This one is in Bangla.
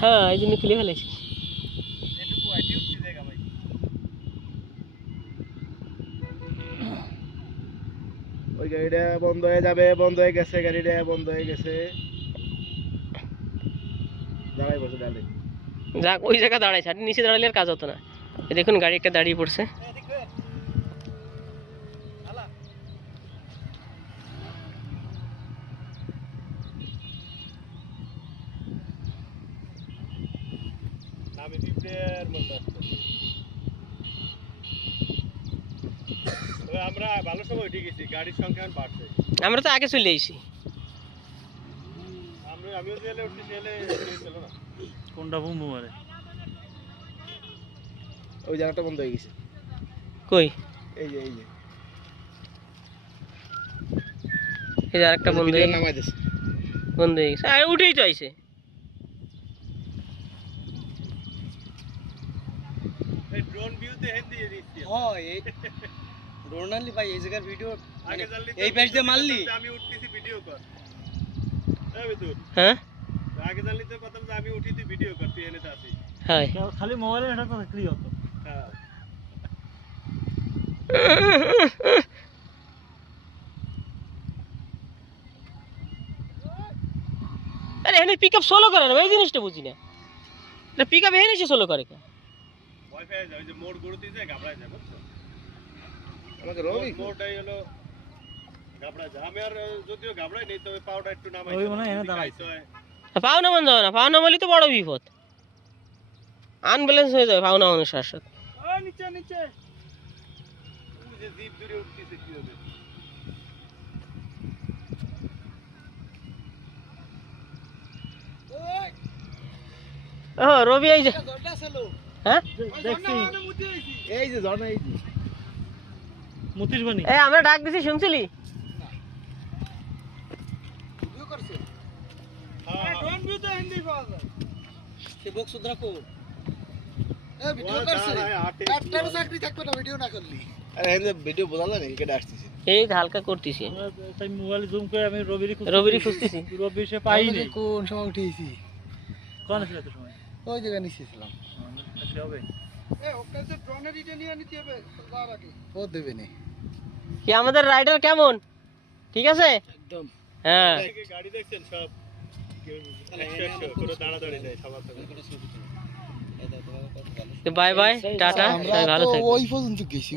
হ্যাঁ এই জন্য খুলে ফেলেছি। ওই গাড়িটা বন্ধ হয়ে যাবে, বন্ধ হয়ে গেছে, গাড়িটা বন্ধ হয়ে গেছে। দাঁড়াই বসে ডালে যাক ওই জায়গা দাঁড়াইছে, আর নিচে দাঁড়ালে আর কাজ হতো না। এই দেখুন গাড়ি একটা দাঁড়িয়ে পড়ছে। আমরা ভালো সময় ঠিক আছি, গাড়ির সংখ্যা বাড়ছে। আমরা তো আগে চলে এসেছি। আমিও জেলে উঠছি, জেলে ছিল না। কোনটা বুম বুম আরে ওই জায়গাটা বন্ধ হয়ে গেছে। কই এই যে এই যে এই যে আরেকটা বন্ধ হয়ে নামাই দিছে। বন্ধ হয়ে গেছে, আর উঠেই তো আইছে। এই ড্রোন ভিউতে হেন দিয়ে দিচ্ছি। এই ড্রোন আনলি ভাই এই জায়গার ভিডিও আগে জানলি এই প্যাচ দিয়ে মারলি আমি উঠতেছি ভিডিও কর। এই বিদুর হ্যাঁ আগে জানলি তো কথা যে আমি উঠিছি ভিডিও কর, তুই এনেতে আসিস। হ্যাঁ খালি মোবাইলে এটা তো ক্লিক হতো। হ্যাঁ আরে এখানে পিক আপ সোলো করে না, এই জিনিসটা বুঝি না। পিক আপ এখানে এসে সোলো করে কেন? ওয়াইফাই যায়, ওই যে মোড় গড়তে যায়, ঘাবড়ায় যায়, বুঝছো? আমাকে রবি মোড়টাই হলো ঘাবড়ায় যায়। আমি আর যদিও ঘাবড়াই নেই, তবে পাউডার একটু নামাই। ওই মনে হয় এনে দাঁড়াইছে। পাও নামান যাবে না, পাও নামালি তো বড় বিপদ, আনব্যালেন্স হয়ে যাবে পাও নামানোর সাথে সাথে। নিচে নিচে ওই যে জিপ দূরে উঠতেছে কি হবে? ও রবি এই যে, হ্যাঁ দেখছি এই যে ঝর্ণা, এই যে মতিশ বানি এই আমরা ডাক দিছি শুনছিলি? ড্রোন ভিউ তো হিন্দি পাওয়া যায়। সে বক্স দ্রাকো এই ভিডিও করছে, একটার চাকরি থাকবে না ভিডিও না করলি। আরে হিন্দি ভিডিও বোঝালা নাকি কেটে আসতেছে? এই হালকা করতেছি, তাই মোবাইল জুম করে আমি রবিরই খুঁজতেছি। রবি সে পাইনি। কোন সময় উঠেছি? কোন ছিল তো সময় ওই জায়গা নিচে ছিলাম। আচ্ছা হবে এ ওকে তো ড্রোনের ইটা নিয়ে নিতে হবে, যাওয়ার আগে ও দেবে না। কি আমাদের রাইডার কেমন, ঠিক আছে? একদম হ্যাঁ গাড়ি দেখছেন সব করে দাঁড়াদাঁড়ি যায় সবার সাথে। বাই বাই টাটা, সবাই ভালো থাকবেন। ওই পর্যন্ত গেছি।